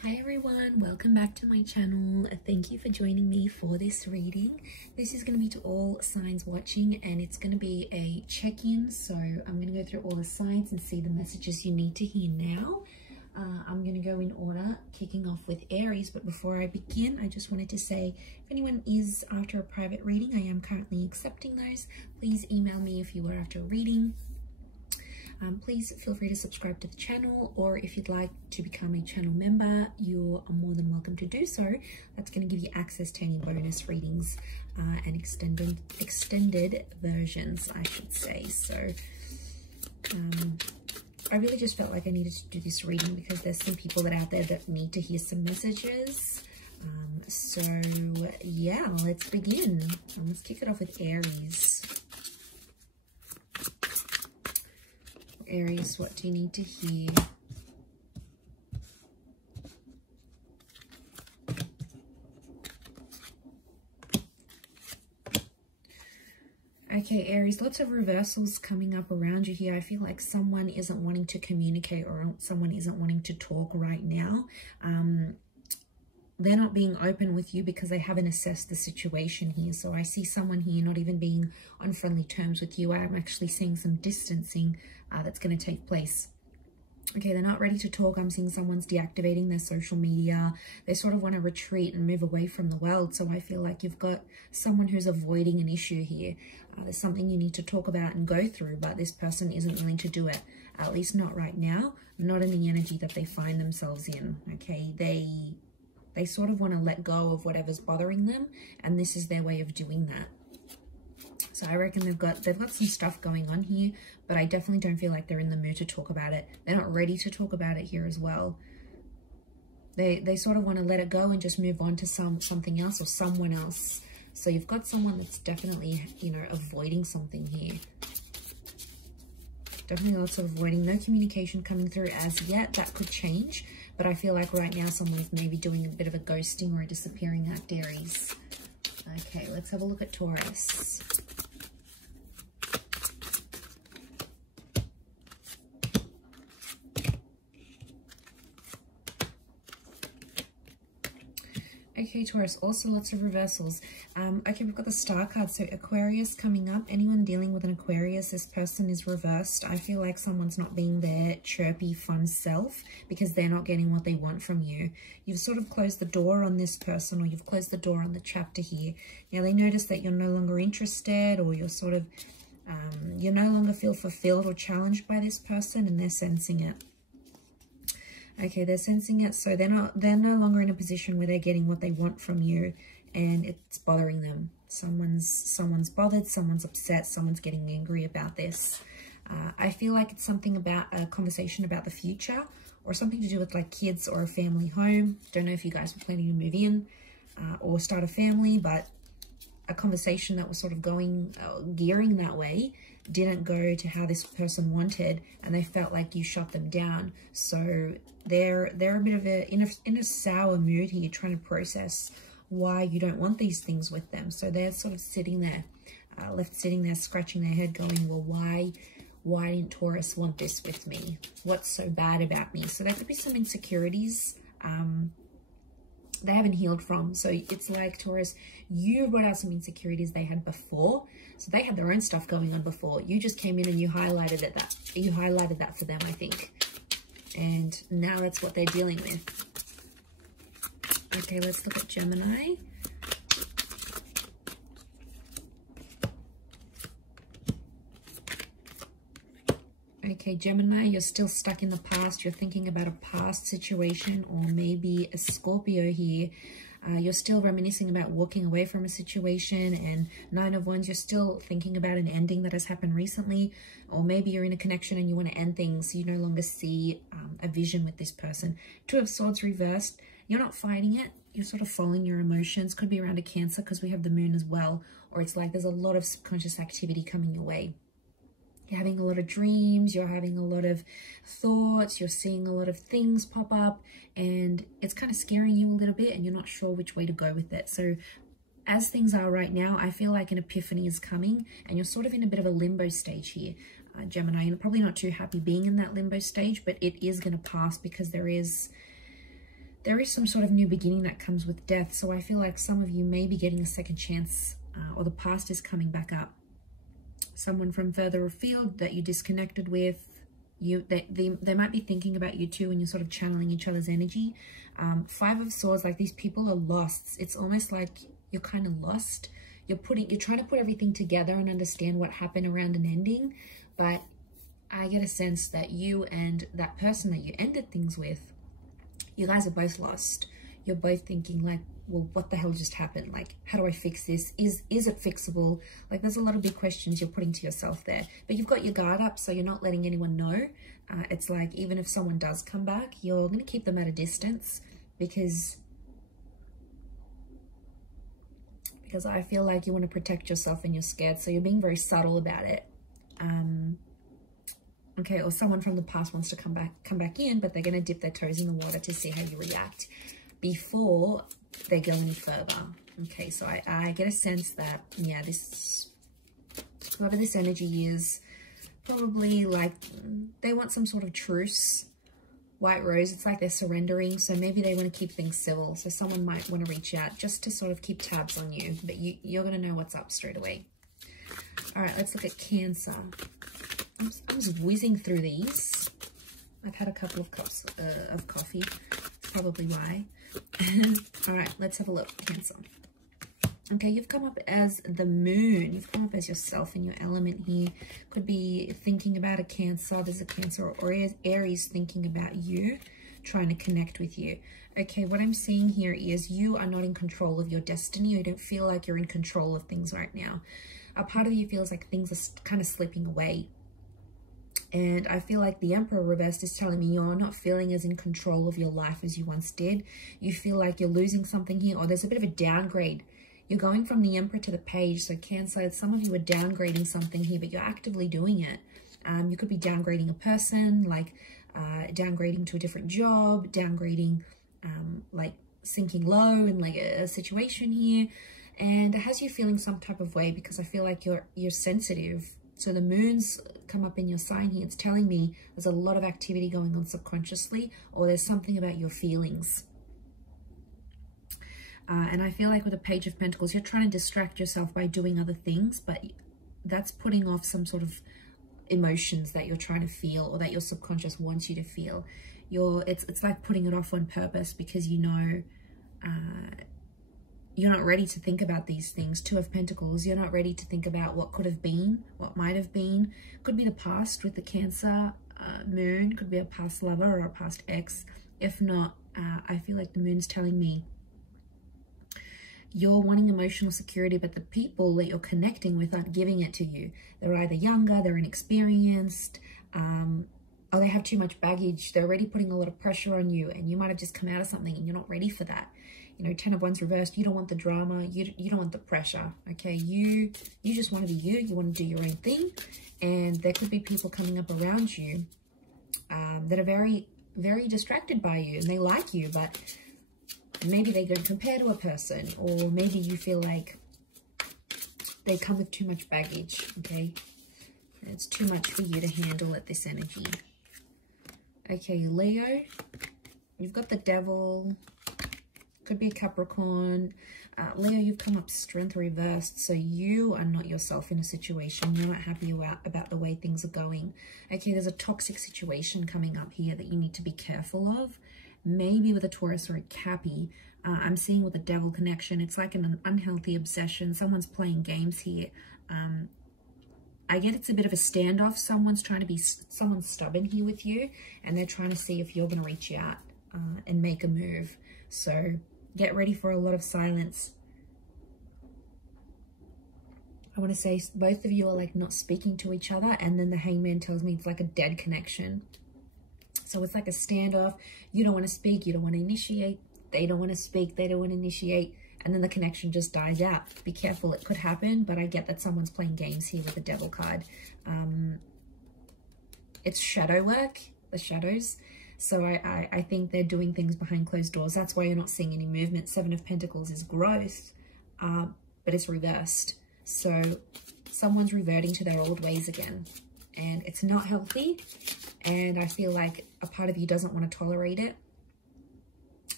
Hi everyone, welcome back to my channel. Thank you for joining me for this reading. This is going to be to all signs watching, and it's going to be a check-in. So I'm going to go through all the signs and see the messages you need to hear now. I'm going to go in order, kicking off with Aries. But before I begin, I just wanted to say, if anyone is after a private reading, I am currently accepting those. Please email me if you are after a reading. Please feel free to subscribe to the channel, or if you'd like to become a channel member, you are more than welcome to do so. That's going to give you access to any bonus readings and extended versions, I should say. So I really just felt like I needed to do this reading because there's some people that are out there that need to hear some messages. So yeah, let's begin. Let's kick it off with Aries. Aries, what do you need to hear? Okay, Aries, lots of reversals coming up around you here. I feel like someone isn't wanting to communicate, or someone isn't wanting to talk right now. They're not being open with you because they haven't assessed the situation here. So I see someone here not even being on friendly terms with you. I'm actually seeing some distancing that's going to take place. Okay, they're not ready to talk. I'm seeing someone's deactivating their social media. They sort of want to retreat and move away from the world. So I feel like you've got someone who's avoiding an issue here. There's something you need to talk about and go through, but this person isn't willing to do it. At least not right now. Not in the energy that they find themselves in. Okay, they sort of want to let go of whatever's bothering them, and this is their way of doing that. So I reckon they've got some stuff going on here, but I definitely don't feel like they're in the mood to talk about it. They're not ready to talk about it here as well. They sort of want to let it go and just move on to something else or someone else. So you've got someone that's definitely, you know, avoiding something here. Definitely lots of avoiding. No communication coming through as yet. That could change. But I feel like right now someone's maybe doing a bit of a ghosting or a disappearing act, Aries. Okay, let's have a look at Taurus. Okay, Taurus, also lots of reversals. Okay, we've got the Star card, so Aquarius coming up. Anyone dealing with an Aquarius, this person is reversed. I feel like someone's not being their chirpy, fun self because they're not getting what they want from you. You've sort of closed the door on this person, or you've closed the door on the chapter here. Now, they notice that you're no longer interested, or you're sort of, you no longer feel fulfilled or challenged by this person, and they're sensing it. Okay, they're sensing it, so they're no longer in a position where they're getting what they want from you, and it's bothering them. Someone's bothered, someone's upset, someone's getting angry about this. I feel like it's something about a conversation about the future, or something to do with like kids or a family home. Don't know if you guys were planning to move in or start a family, but a conversation that was sort of gearing that way didn't go to how this person wanted, and they felt like you shut them down. So they're a bit of in a sour mood here, trying to process why you don't want these things with them. So they're sort of sitting there, left sitting there, scratching their head, going, well, why didn't Taurus want this with me? What's so bad about me? So there could be some insecurities they haven't healed from. So it's like, Taurus, you brought out some insecurities they had before. So they had their own stuff going on before. You just came in and you highlighted that. You highlighted that for them, I think. And now that's what they're dealing with. Okay, let's look at Gemini. Okay, Gemini, you're still stuck in the past. You're thinking about a past situation, or maybe a Scorpio here. You're still reminiscing about walking away from a situation, and 9 of Wands, you're still thinking about an ending that has happened recently, or maybe you're in a connection and you want to end things. So you no longer see a vision with this person. 2 of Swords reversed. You're not fighting it. You're sort of following your emotions. Could be around a Cancer because we have the moon as well, or it's like there's a lot of subconscious activity coming your way. You're having a lot of dreams, you're having a lot of thoughts, you're seeing a lot of things pop up, and it's kind of scaring you a little bit, and you're not sure which way to go with it. So as things are right now, I feel like an epiphany is coming, and you're sort of in a bit of a limbo stage here. Gemini, and probably not too happy being in that limbo stage, but it is going to pass because there is there is some sort of new beginning that comes with death. So I feel like some of you may be getting a second chance, or the past is coming back up. Someone from further afield that you disconnected with, they might be thinking about you too, and you're sort of channeling each other's energy. 5 of Swords, like these people are lost. It's almost like you're kind of lost. You're trying to put everything together and understand what happened around an ending, but I get a sense that you and that person that you ended things with, you guys are both lost. You're both thinking like, well, what the hell just happened? Like, how do I fix this? Is it fixable? Like, there's a lot of big questions you're putting to yourself there, but you've got your guard up, so you're not letting anyone know. It's like, even if someone does come back, you're going to keep them at a distance, because I feel like you want to protect yourself and you're scared, so you're being very subtle about it. Okay, or someone from the past wants to come back in, but they're going to dip their toes in the water to see how you react before they go any further. Okay, so I get a sense that, yeah, whoever this energy is, probably like they want some sort of truce. White Rose, it's like they're surrendering, so maybe they want to keep things civil. So someone might want to reach out just to sort of keep tabs on you, but you're going to know what's up straight away. All right, let's look at Cancer. I'm just whizzing through these. I've had a couple of cups of coffee. That's probably why. All right, let's have a look. Cancer. Okay, you've come up as the Moon. You've come up as yourself in your element here. Could be thinking about a Cancer. There's a Cancer or Aries thinking about you, trying to connect with you. Okay, what I'm seeing here is you are not in control of your destiny. You don't feel like you're in control of things right now. A part of you feels like things are kind of slipping away. And I feel like the Emperor reversed is telling me you're not feeling as in control of your life as you once did. You feel like you're losing something here, or there's a bit of a downgrade. You're going from the Emperor to the Page. So Cancer, some of you are downgrading something here, but you're actively doing it. You could be downgrading a person, like downgrading to a different job, downgrading, like sinking low in like a situation here. And it has you feeling some type of way, because I feel like you're sensitive. So the Moon's come up in your sign here. It's telling me there's a lot of activity going on subconsciously, or there's something about your feelings. And I feel like with the Page of Pentacles, you're trying to distract yourself by doing other things, but that's putting off some sort of emotions that you're trying to feel, or that your subconscious wants you to feel. It's like putting it off on purpose, because you know you're not ready to think about these things. 2 of Pentacles, you're not ready to think about what could have been, what might have been. Could be the past with the Cancer Moon, could be a past lover or a past ex. If not, I feel like the Moon's telling me you're wanting emotional security, but the people that you're connecting with aren't giving it to you. They're either younger, they're inexperienced, or they have too much baggage. They're already putting a lot of pressure on you, and you might have just come out of something and you're not ready for that. You know, 10 of Wands reversed, you don't want the drama, you don't want the pressure, okay? You just want to be you want to do your own thing, and there could be people coming up around you that are very, very distracted by you, and they like you, but maybe they don't compare to a person, or maybe you feel like they come with too much baggage, okay? It's too much for you to handle at this energy. Okay, Leo, you've got the Devil, could be a Capricorn. Leo, you've come up Strength reversed, so you are not yourself in a situation. You're not happy about the way things are going. Okay, there's a toxic situation coming up here that you need to be careful of. Maybe with a Taurus or a Cappy. I'm seeing with the Devil connection, it's like an unhealthy obsession. Someone's playing games here. I get it's a bit of a standoff. Someone's stubborn here with you, and they're trying to see if you're going to reach out and make a move. So get ready for a lot of silence. I want to say both of you are like not speaking to each other, and then the Hangman tells me it's like a dead connection. So it's like a standoff. You don't want to speak, you don't want to initiate. They don't want to speak, they don't want to initiate. And then the connection just dies out. Be careful, it could happen, but I get that someone's playing games here with the Devil card. It's shadow work, the shadows. So I think they're doing things behind closed doors. That's why you're not seeing any movement. 7 of Pentacles is growth, but it's reversed. So someone's reverting to their old ways again. And it's not healthy. And I feel like a part of you doesn't want to tolerate it.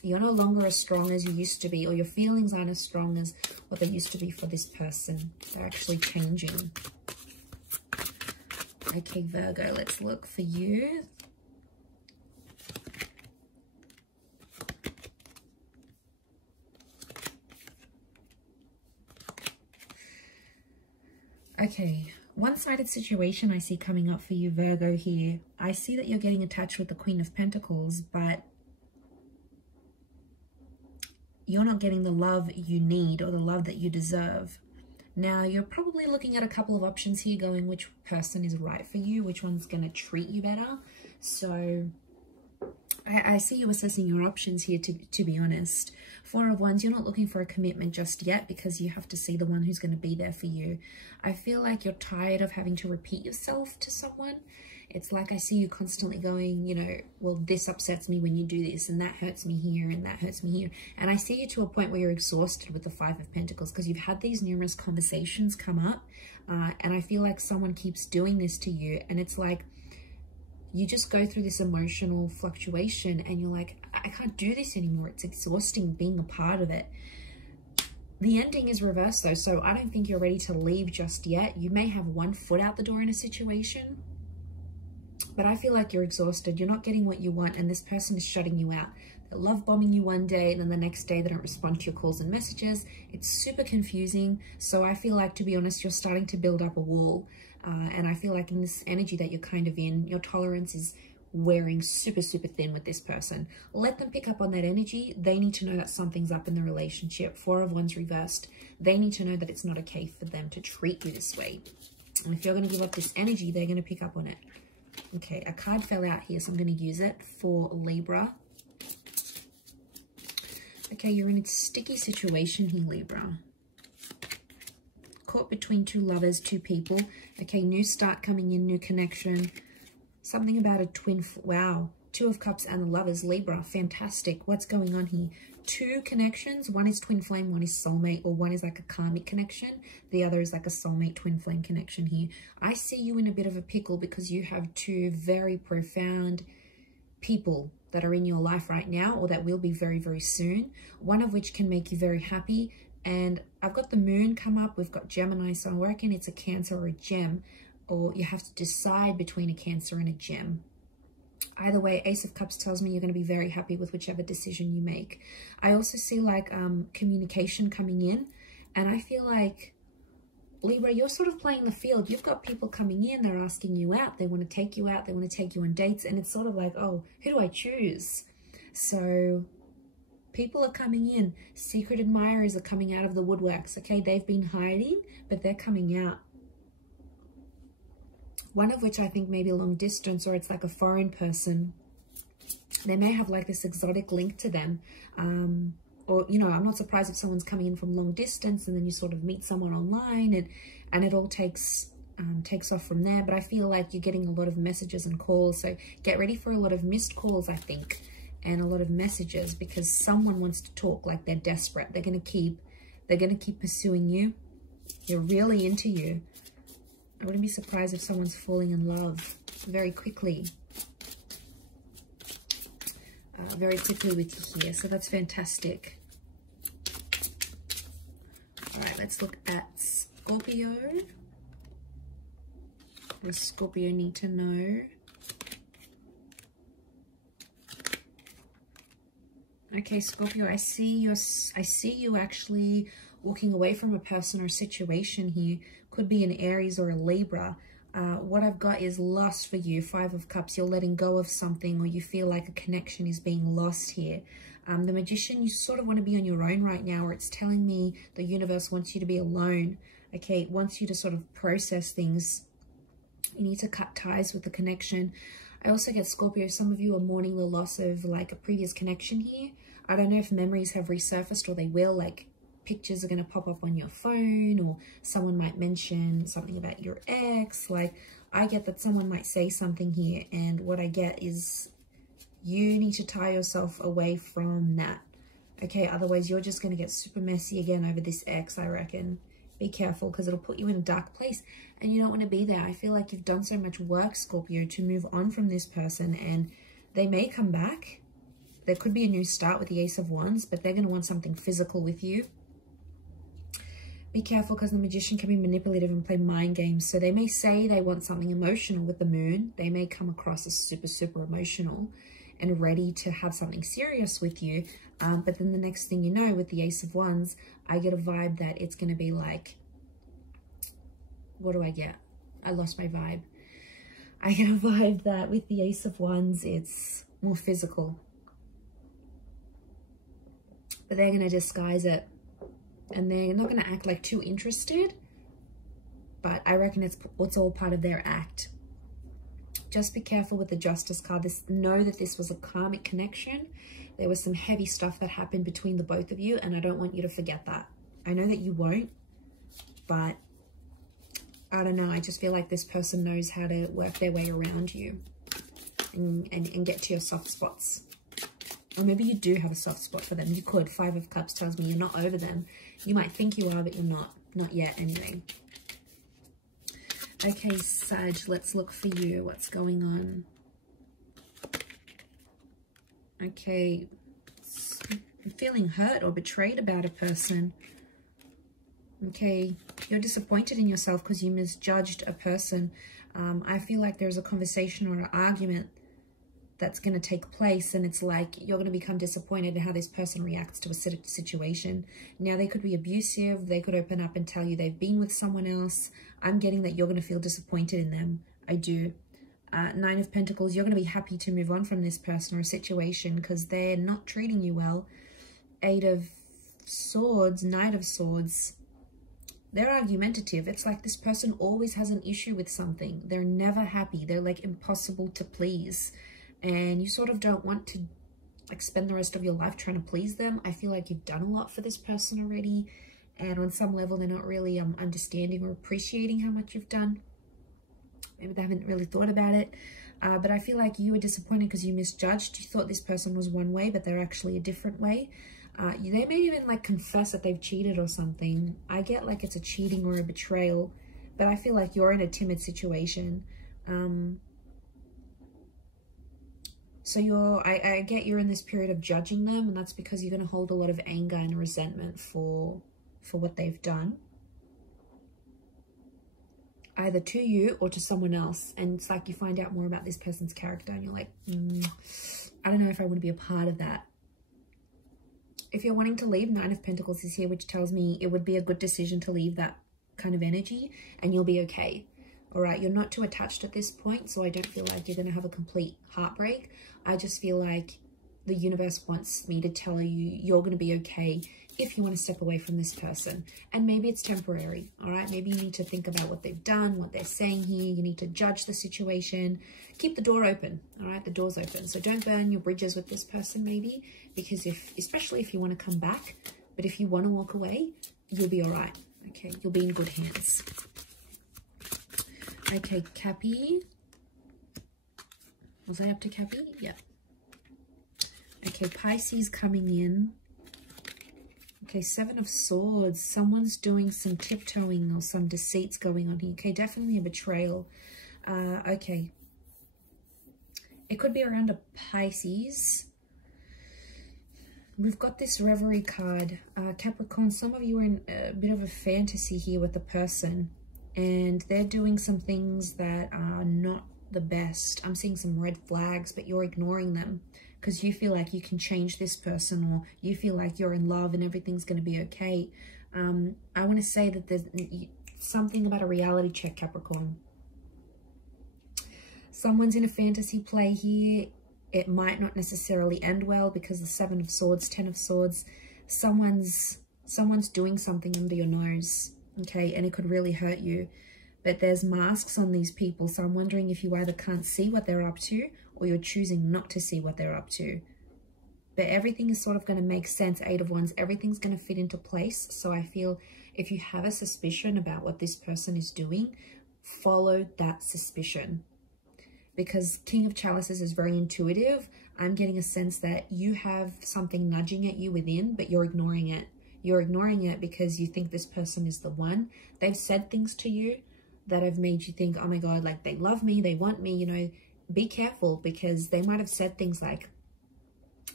You're no longer as strong as you used to be, or your feelings aren't as strong as what they used to be for this person. They're actually changing. Okay, Virgo, let's look for you. Okay, one-sided situation I see coming up for you, Virgo, here. I see that you're getting attached with the Queen of Pentacles, but you're not getting the love you need or the love that you deserve. Now, you're probably looking at a couple of options here, going which person is right for you, which one's going to treat you better. So I see you assessing your options here, to be honest. Four of Wands, you're not looking for a commitment just yet because you have to see the one who's going to be there for you. I feel like you're tired of having to repeat yourself to someone. It's like I see you constantly going, you know, well, this upsets me when you do this, and that hurts me here, and that hurts me here. And I see you to a point where you're exhausted with the Five of Pentacles because you've had these numerous conversations come up, and I feel like someone keeps doing this to you, and it's like you just go through this emotional fluctuation and you're like, I can't do this anymore. It's exhausting being a part of it. The ending is reversed though, so I don't think you're ready to leave just yet. You may have one foot out the door in a situation, but I feel like you're exhausted. You're not getting what you want, and this person is shutting you out. They're love bombing you one day, and then the next day they don't respond to your calls and messages. It's super confusing. So I feel like, to be honest, you're starting to build up a wall. And I feel like in this energy that you're kind of in, your tolerance is wearing super, super thin with this person. Let them pick up on that energy. They need to know that something's up in the relationship. Four of Wands reversed. They need to know that it's not okay for them to treat you this way. And if you're going to give up this energy, they're going to pick up on it. Okay, a card fell out here, so I'm going to use it for Libra. Okay, you're in a sticky situation here, Libra. Caught between two lovers, two people. Okay, new start coming in, new connection. Something about a twin, wow. Two of Cups and the Lovers, Libra, fantastic. What's going on here? Two connections, one is twin flame, one is soulmate, or one is like a karmic connection. The other is like a soulmate twin flame connection here. I see you in a bit of a pickle because you have two very profound people that are in your life right now, or that will be very, very soon. One of which can make you very happy. And I've got the moon come up. We've got Gemini, so I'm working it's a Cancer or a Gem, or you have to decide between a Cancer and a Gem. Either way, Ace of Cups tells me you're going to be very happy with whichever decision you make. I also see like communication coming in, and I feel like, Libra, you're sort of playing the field. You've got people coming in, they're asking you out, they want to take you out, they want to take you on dates, and it's sort of like, oh, who do I choose? So people are coming in. Secret admirers are coming out of the woodworks. Okay, they've been hiding, but they're coming out. One of which I think may be long distance, or it's like a foreign person. They may have like this exotic link to them. Or, you know, I'm not surprised if someone's coming in from long distance and then you sort of meet someone online and it all takes off from there. But I feel like you're getting a lot of messages and calls. So get ready for a lot of missed calls, I think, and a lot of messages, because someone wants to talk like they're desperate. They're going to keep pursuing you. They're really into you. I wouldn't be surprised if someone's falling in love very quickly. Very quickly with you here. So that's fantastic. All right, let's look at Scorpio. What does Scorpio need to know? Okay, Scorpio, I see you actually walking away from a person or situation here. Could be an Aries or a Libra. What I've got is loss for you. Five of Cups, you're letting go of something, or you feel like a connection is being lost here. The Magician, you sort of want to be on your own right now, or it's telling me the universe wants you to be alone. Okay, it wants you to sort of process things. You need to cut ties with the connection. I also get, Scorpio, some of you are mourning the loss of like a previous connection here. I don't know if memories have resurfaced, or they will, like pictures are going to pop up on your phone, or someone might mention something about your ex. Like, I get that someone might say something here, and what I get is you need to tie yourself away from that. Okay, otherwise you're just going to get super messy again over this ex, I reckon. Be careful, because it'll put you in a dark place and you don't want to be there. I feel like you've done so much work, Scorpio, to move on from this person, and they may come back. There could be a new start with the Ace of Wands, but they're going to want something physical with you. Be careful, because the Magician can be manipulative and play mind games. So they may say they want something emotional with the Moon. They may come across as super, super emotional and ready to have something serious with you. But then the next thing you know, with the Ace of Wands, I get a vibe that it's going to be like, what do I get? I lost my vibe. I get a vibe that with the Ace of Wands, it's more physical. But they're going to disguise it. And they're not going to act like too interested. But I reckon it's all part of their act. Just be careful with the Justice card. Know that this was a karmic connection. There was some heavy stuff that happened between the both of you. And I don't want you to forget that. I know that you won't. But I don't know. I just feel like this person knows how to work their way around you. And get to your soft spots. Or maybe you do have a soft spot for them. You could. 5 of Cups tells me you're not over them. You might think you are, but you're not. Not yet, anyway. Okay, Sag, let's look for you. What's going on? Okay. I'm feeling hurt or betrayed about a person. Okay. You're disappointed in yourself because you misjudged a person. I feel like there's a conversation or an argument that's going to take place, and it's like you're going to become disappointed in how this person reacts to a situation. Now, they could be abusive. They could open up and tell you they've been with someone else. I'm getting that you're going to feel disappointed in them. I do. 9 of Pentacles, you're going to be happy to move on from this person or a situation because they're not treating you well. 8 of Swords, Knight of Swords, they're argumentative. It's like this person always has an issue with something. They're never happy. They're like impossible to please. And you sort of don't want to like spend the rest of your life trying to please them. I feel like you've done a lot for this person already. And on some level, they're not really understanding or appreciating how much you've done. Maybe they haven't really thought about it. But I feel like you were disappointed because you misjudged. You thought this person was one way, but they're actually a different way. They may even like confess that they've cheated or something. I get like it's a cheating or a betrayal. But I feel like you're in a timid situation. So I get you're in this period of judging them, and that's because you're going to hold a lot of anger and resentment for what they've done. Either to you or to someone else. And it's like you find out more about this person's character and you're like, I don't know if I want to be a part of that. If you're wanting to leave, 9 of Pentacles is here, which tells me it would be a good decision to leave that kind of energy and you'll be okay. All right, you're not too attached at this point, so I don't feel like you're going to have a complete heartbreak. I just feel like the universe wants me to tell you you're going to be okay if you want to step away from this person. And maybe it's temporary, all right? Maybe you need to think about what they've done, what they're saying here. You need to judge the situation. Keep the door open, all right? The door's open. So don't burn your bridges with this person maybe, because especially if you want to come back, but if you want to walk away, you'll be all right, okay? You'll be in good hands. Okay, Cappy. Was I up to Cappy? Yeah. Okay, Pisces coming in. Okay, 7 of Swords. Someone's doing some tiptoeing or some deceits going on here. Okay, definitely a betrayal. Okay. It could be around a Pisces. We've got this Reverie card. Capricorn, some of you are in a bit of a fantasy here with the person. And they're doing some things that are not the best. I'm seeing some red flags, but you're ignoring them because you feel like you can change this person, or you feel like you're in love and everything's going to be okay. I want to say that there's something about a reality check, Capricorn. Someone's in a fantasy play here. It might not necessarily end well because the 7 of Swords, 10 of Swords, someone's doing something under your nose. Okay, and it could really hurt you. But there's masks on these people, so I'm wondering if you either can't see what they're up to or you're choosing not to see what they're up to. But everything is sort of going to make sense, 8 of Wands. Everything's going to fit into place. So I feel if you have a suspicion about what this person is doing, follow that suspicion. Because King of Chalices is very intuitive. I'm getting a sense that you have something nudging at you within, but you're ignoring it. You're ignoring it because you think this person is the one. They've said things to you that have made you think, oh my God, like they love me, they want me, you know. Be careful because they might have said things like,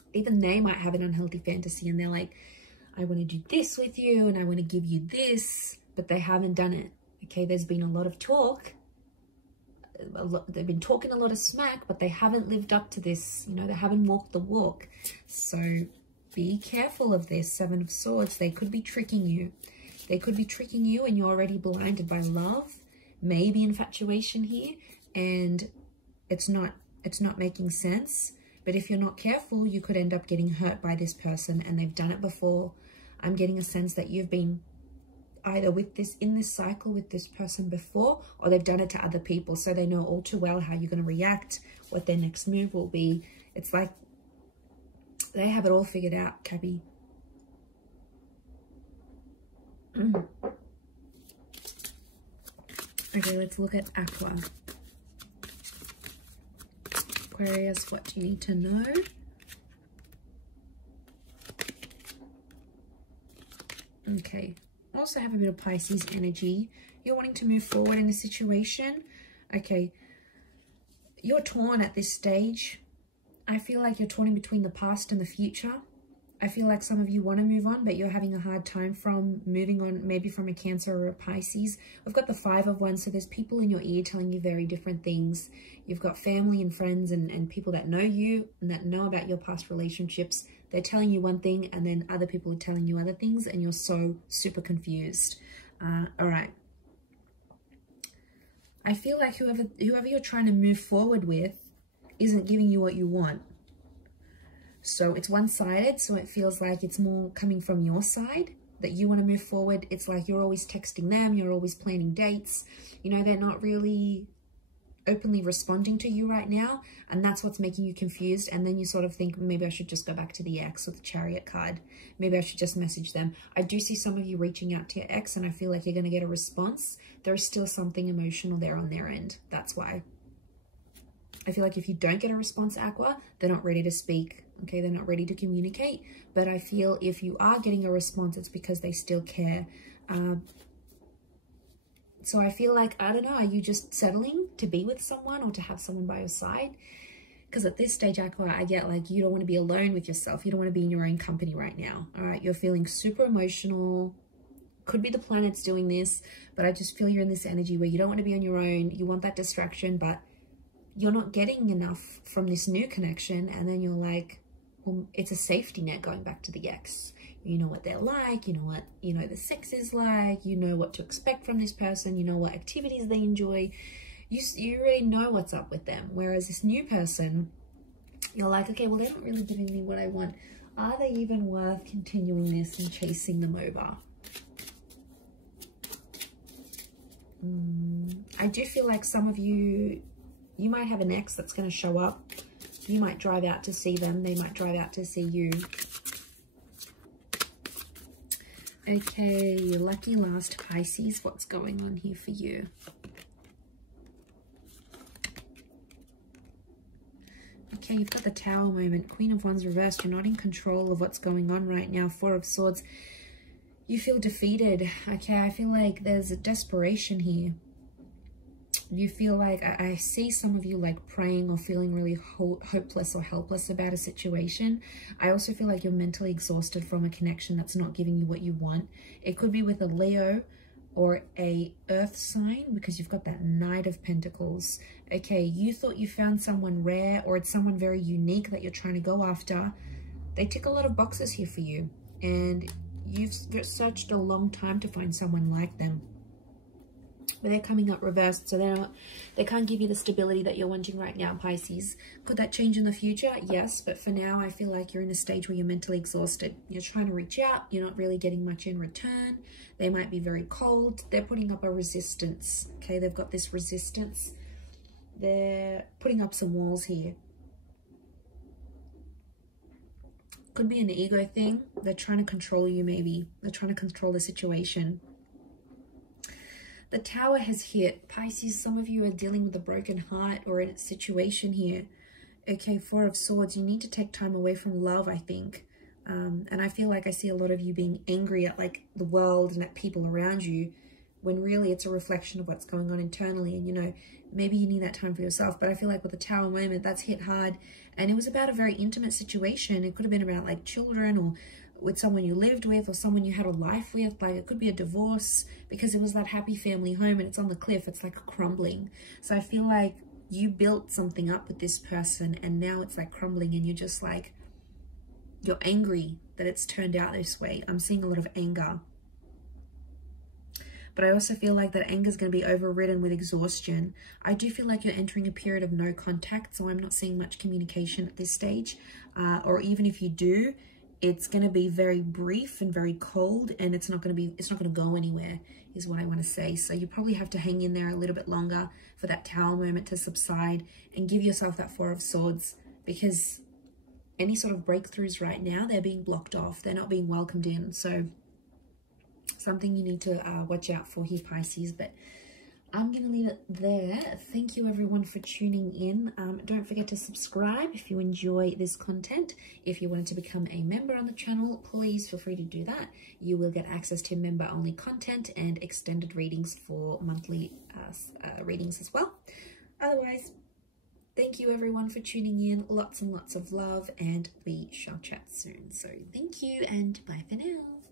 even they might have an unhealthy fantasy and they're like, I want to do this with you and I want to give you this, but they haven't done it. Okay, there's been a lot of talk. They've been talking a lot of smack, but they haven't lived up to this. You know, they haven't walked the walk. So be careful of this. Seven of Swords. They could be tricking you. They could be tricking you and you're already blinded by love, maybe infatuation here, and it's not making sense. But if you're not careful, you could end up getting hurt by this person, and they've done it before. I'm getting a sense that you've been either in this cycle with this person before, or they've done it to other people, so they know all too well how you're going to react, what their next move will be. It's like they have it all figured out, Cappy. Okay, let's look at Aqua. Aquarius, what do you need to know? Okay, also have a bit of Pisces energy. You're wanting to move forward in a situation. Okay, you're torn at this stage. I feel like you're torn in between the past and the future. I feel like some of you want to move on, but you're having a hard time from moving on, maybe from a Cancer or a Pisces. We've got the Five of Wands, so there's people in your ear telling you very different things. You've got family and friends and people that know you and that know about your past relationships. They're telling you one thing, and then other people are telling you other things, and you're so super confused. All right. I feel like whoever you're trying to move forward with isn't giving you what you want. So it's one-sided, so it feels like it's more coming from your side, that you want to move forward. It's like you're always texting them, you're always planning dates. You know, they're not really openly responding to you right now, and that's what's making you confused. And then you sort of think, maybe I should just go back to the ex or the Chariot card. Maybe I should just message them. I do see some of you reaching out to your ex, and I feel like you're going to get a response. There is still something emotional there on their end. That's why. I feel like if you don't get a response, Aqua, they're not ready to speak. Okay, they're not ready to communicate. But I feel if you are getting a response, it's because they still care. So I feel like, I don't know, are you just settling to be with someone or to have someone by your side? Because at this stage, Aqua, I get like you don't want to be alone with yourself. You don't want to be in your own company right now. All right, you're feeling super emotional. Could be the planets doing this, but I just feel you're in this energy where you don't want to be on your own. You want that distraction, but you're not getting enough from this new connection. And then you're like, well, it's a safety net going back to the ex. You know what they're like, you know what, the sex is like, you know what to expect from this person, you know what activities they enjoy. You already know what's up with them. Whereas this new person, you're like, okay, well, they're not really giving me what I want. Are they even worth continuing this and chasing them over? I do feel like some of you might have an ex that's going to show up. You might drive out to see them. They might drive out to see you. Okay, lucky last Pisces. What's going on here for you? Okay, you've got the Tower moment. Queen of Wands reversed. You're not in control of what's going on right now. Four of Swords. You feel defeated. Okay, I feel like there's a desperation here. You feel like, I see some of you like praying or feeling really hopeless or helpless about a situation. I also feel like you're mentally exhausted from a connection that's not giving you what you want. It could be with a Leo or a Earth sign, because you've got that Knight of Pentacles. Okay, you thought you found someone rare, or it's someone very unique that you're trying to go after. They tick a lot of boxes here for you, and you've searched a long time to find someone like them. But they're coming up reversed, so they can't give you the stability that you're wanting right now, Pisces. Could that change in the future? Yes, but for now, I feel like you're in a stage where you're mentally exhausted. You're trying to reach out. You're not really getting much in return. They might be very cold. They're putting up a resistance, okay? They've got this resistance. They're putting up some walls here. Could be an ego thing. They're trying to control you, maybe. They're trying to control the situation. The Tower has hit. Pisces, some of you are dealing with a broken heart or in a situation here. Okay, Four of Swords. You need to take time away from love, I think. And I feel like I see a lot of you being angry at like the world and at people around you when really it's a reflection of what's going on internally. And, you know, maybe you need that time for yourself. But I feel like with the Tower moment, that's hit hard. And it was about a very intimate situation. It could have been about like children, or with someone you lived with, or someone you had a life with. Like, it could be a divorce, because it was that happy family home and it's on the cliff. It's like crumbling. So I feel like you built something up with this person, and now it's like crumbling, and you're just like, you're angry that it's turned out this way. I'm seeing a lot of anger. But I also feel like that anger is going to be overridden with exhaustion. I do feel like you're entering a period of no contact, so I'm not seeing much communication at this stage. Or even if you do, it's going to be very brief and very cold, and it's not going to go anywhere, is what I want to say. So you probably have to hang in there a little bit longer for that Tower moment to subside, and give yourself that Four of Swords, because any sort of breakthroughs right now, they're being blocked off. They're not being welcomed in. So something you need to watch out for here, Pisces. But I'm going to leave it there. Thank you everyone for tuning in. Don't forget to subscribe if you enjoy this content. If you wanted to become a member on the channel, please feel free to do that. You will get access to member-only content and extended readings for monthly readings as well. Otherwise, thank you everyone for tuning in. Lots and lots of love, and we shall chat soon. So thank you, and bye for now.